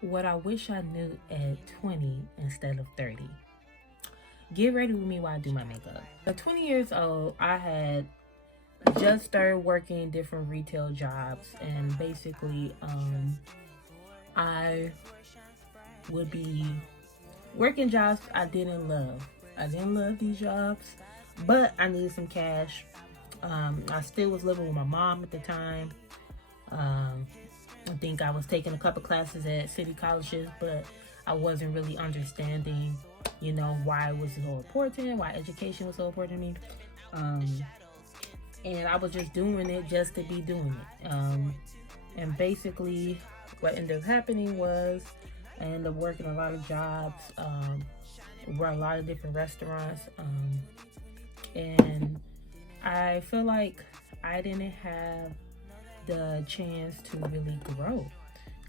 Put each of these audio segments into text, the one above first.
What I wish I knew at 20 instead of 30. Get ready with me while I do my makeup. At 20 years old, I had just started working different retail jobs, and basically, I would be working jobs I didn't love. I didn't love these jobs, but I needed some cash. I still was living with my mom at the time. I think I was taking a couple classes at city colleges, but I wasn't really understanding, why it was so important, why education was so important to me. And I was just doing it just to be doing it. And basically, what ended up happening was I ended up working a lot of jobs, were a lot of different restaurants, and I feel like I didn't have the chance to really grow.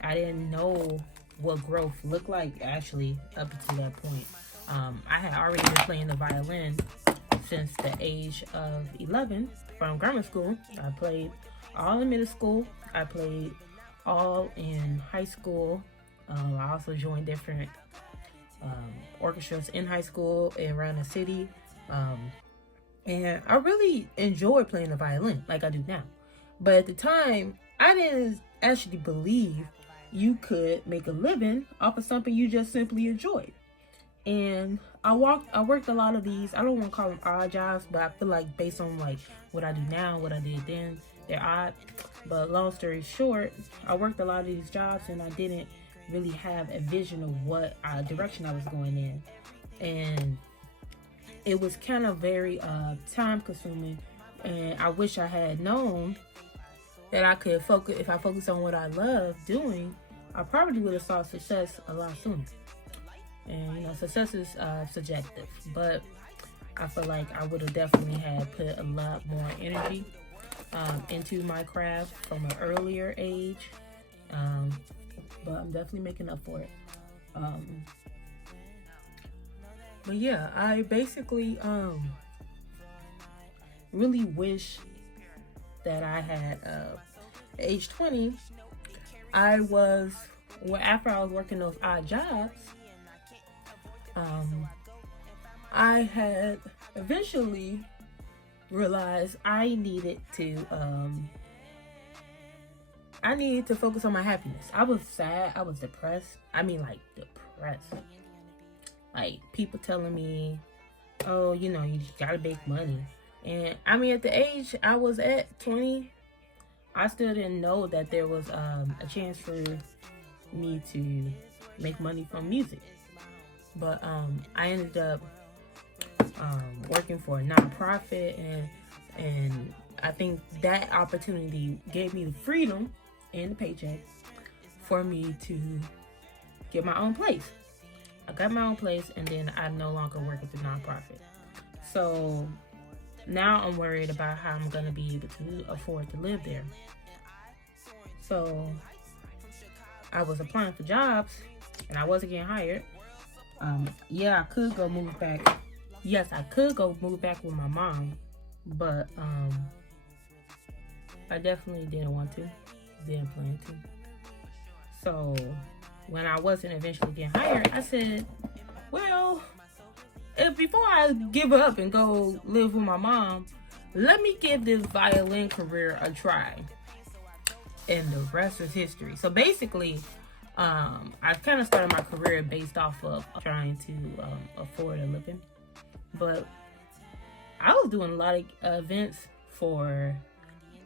I didn't know what growth looked like actually up to that point. I had already been playing the violin since the age of 11 from grammar school. I played all in middle school. I played all in high school. I also joined different orchestras in high school and around the city. And I really enjoyed playing the violin like I do now. But at the time, I didn't actually believe you could make a living off of something you just simply enjoyed. And I worked a lot of these, I don't want to call them odd jobs, but I feel like based on like what I do now, what I did then, they're odd. But long story short, I worked a lot of these jobs and I didn't really have a vision of what direction I was going in. And it was kind of very time consuming, and I wish I had known that I could focus. If I focused on what I love doing, I probably would have saw success a lot sooner. And success is subjective, but I feel like I would have definitely had put a lot more energy into my craft from an earlier age. But I'm definitely making up for it. But yeah, I basically really wish that I had age 20. After I was working those odd jobs, I had eventually realized I needed to focus on my happiness. I was sad. I was depressed. I mean, like, depressed. Like, people telling me, oh, you gotta make money. And I mean, at the age I was at, 20, I still didn't know that there was a chance for me to make money from music. But I ended up working for a nonprofit, and I think that opportunity gave me the freedom and the paycheck for me to get my own place. I got my own place, and then I no longer work at the nonprofit. So now I'm worried about how I'm going to be able to afford to live there. So I was applying for jobs, and I wasn't getting hired. I could go move back. Yes, I could go move back with my mom, but I definitely didn't want to. Didn't plan to. So when I wasn't eventually getting hired, I said, well, before I give up and go live with my mom, let me give this violin career a try. And the rest is history. So basically, I kind of started my career based off of trying to afford a living. But I was doing a lot of events for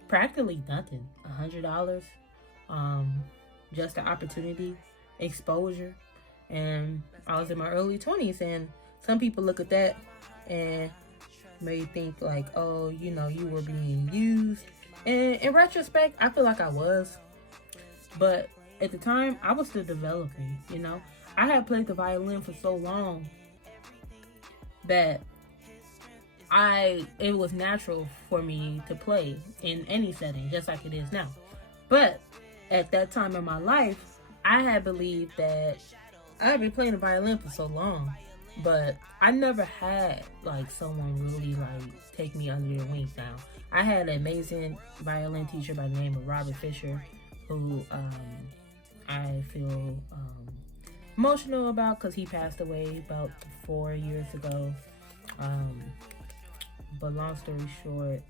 practically nothing. $100. Just the opportunity, exposure. And I was in my early 20s, and some people look at that and may think like, oh, you were being used. And in retrospect, I feel like I was. But at the time, I was still developing, I had played the violin for so long that it was natural for me to play in any setting, just like it is now. But at that time in my life, I had believed that I had been playing the violin for so long, but I never had like someone really like take me under their wings. Now, I had an amazing violin teacher by the name of Robert Fisher, who I feel emotional about, because he passed away about 4 years ago. But long story short,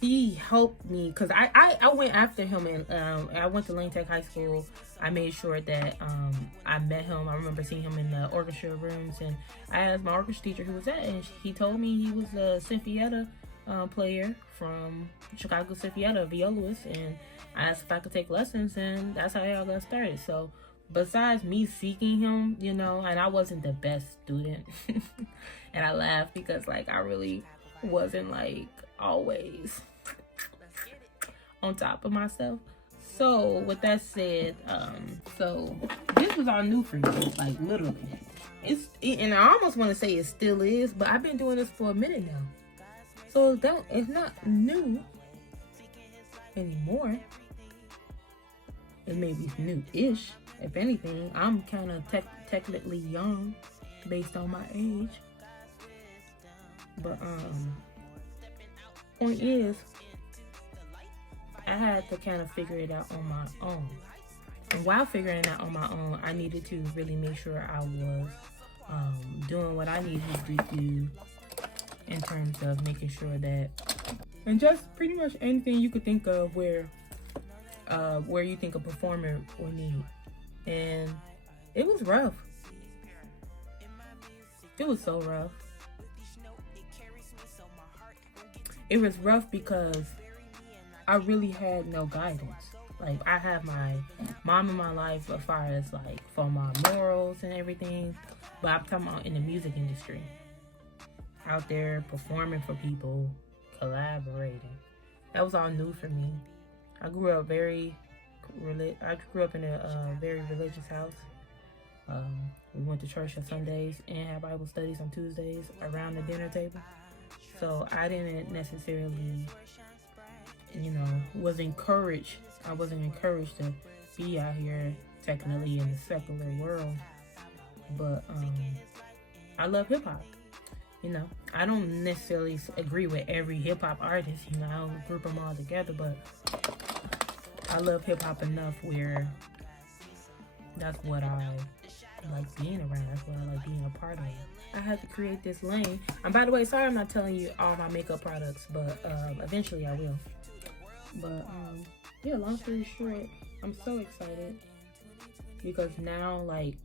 he helped me, because I went after him, and I went to Lane Tech High School. I made sure that I met him. I remember seeing him in the orchestra rooms, and I asked my orchestra teacher who was that, and he told me he was a Sinfietta player from Chicago Sinfietta, a violist, and I asked if I could take lessons, and that's how it all got started. So besides me seeking him, you know, and I wasn't the best student, and I laughed because like I really wasn't like always on top of myself. So with that said, so this was all new for me, like literally. And I almost want to say it still is, but I've been doing this for a minute now. So it's not new anymore. It may be new-ish. If anything, I'm kind of technically young based on my age. But point is, I had to kind of figure it out on my own. And while figuring it out on my own, I needed to really make sure I was doing what I needed to do in terms of making sure that, and just pretty much anything you could think of where you think a performer will need. And it was rough. It was so rough. It was rough because I really had no guidance. Like, I have my mom in my life as far as like for my morals and everything, but I'm talking about in the music industry, out there performing for people, collaborating. That was all new for me. I grew up in a very religious house. We went to church on Sundays and had Bible studies on Tuesdays around the dinner table. So I didn't necessarily, was encouraged. I wasn't encouraged to be out here technically in the secular world. But I love hip hop. I don't necessarily agree with every hip hop artist. I don't group them all together, but I love hip hop enough where that's what I like being around. That's what I like being a part of. I had to create this lane. And by the way, sorry I'm not telling you all my makeup products, but eventually I will. But yeah, long story short, I'm so excited because now, like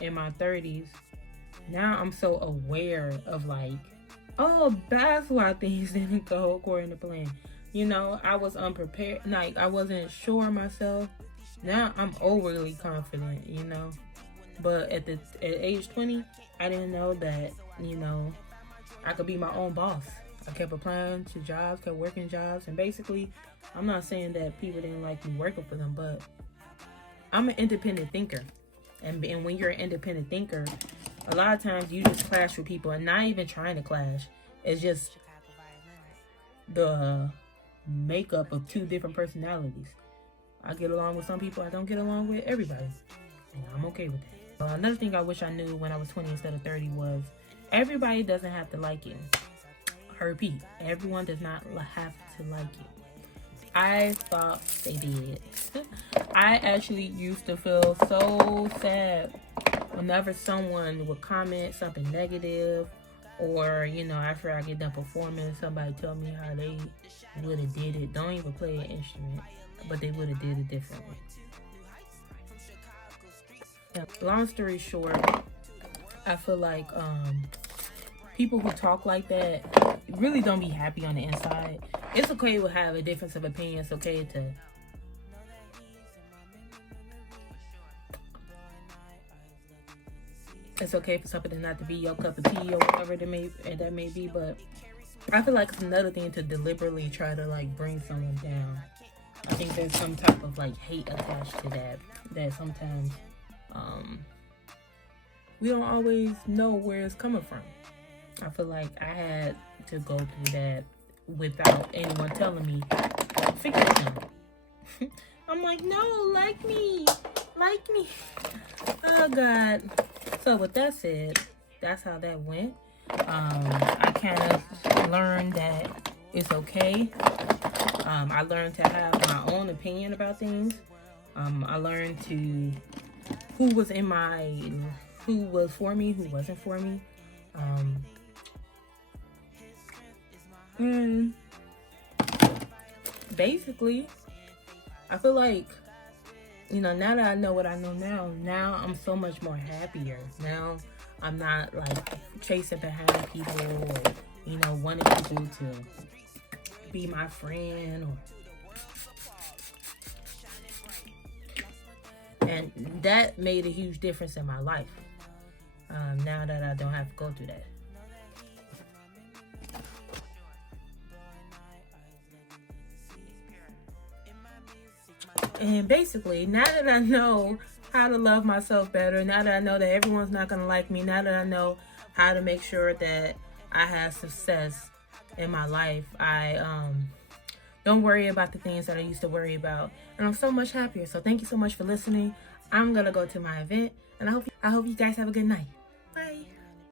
in my 30s, now I'm so aware of like, oh, that's why things didn't go according to plan. I was unprepared. Like, I wasn't sure myself. Now I'm overly confident, But at age 20, I didn't know that, I could be my own boss. I kept applying to jobs, kept working jobs. And basically, I'm not saying that people didn't like me working for them, but I'm an independent thinker. And when you're an independent thinker, a lot of times you just clash with people, and not even trying to clash. It's just the makeup of two different personalities. I get along with some people, I don't get along with everybody. And I'm okay with that. Another thing I wish I knew when I was 20 instead of 30 was everybody doesn't have to like you. I repeat, everyone does not have to like you. I thought they did. I actually used to feel so sad whenever someone would comment something negative, or after I get done performing, somebody tell me how they would have did it. Don't even play an instrument, but they would have did it differently. Long story short, I feel like people who talk like that really don't be happy on the inside. It's okay to have a difference of opinion. It's okay to for something not to be your cup of tea or whatever that may be. But I feel like it's another thing to deliberately try to like bring someone down. I think there's some type of like hate attached to that sometimes we don't always know where it's coming from. I feel like I had to go through that without anyone telling me, fix it now. I'm like, no, like me. Oh God. So with that said, that's how that went. I kind of learned that it's okay. I learned to have my own opinion about things. I learned to who was for me, who wasn't for me. And basically, I feel like, now that I know what I know now I'm so much more happier. Now I'm not like chasing behind people or, wanting people to be my friend and that made a huge difference in my life. Now that I don't have to go through that. And basically, now that I know how to love myself better, now that I know that everyone's not going to like me, now that I know how to make sure that I have success in my life, I don't worry about the things that I used to worry about. And I'm so much happier. So thank you so much for listening. I'm going to go to my event, and I hope you guys have a good night.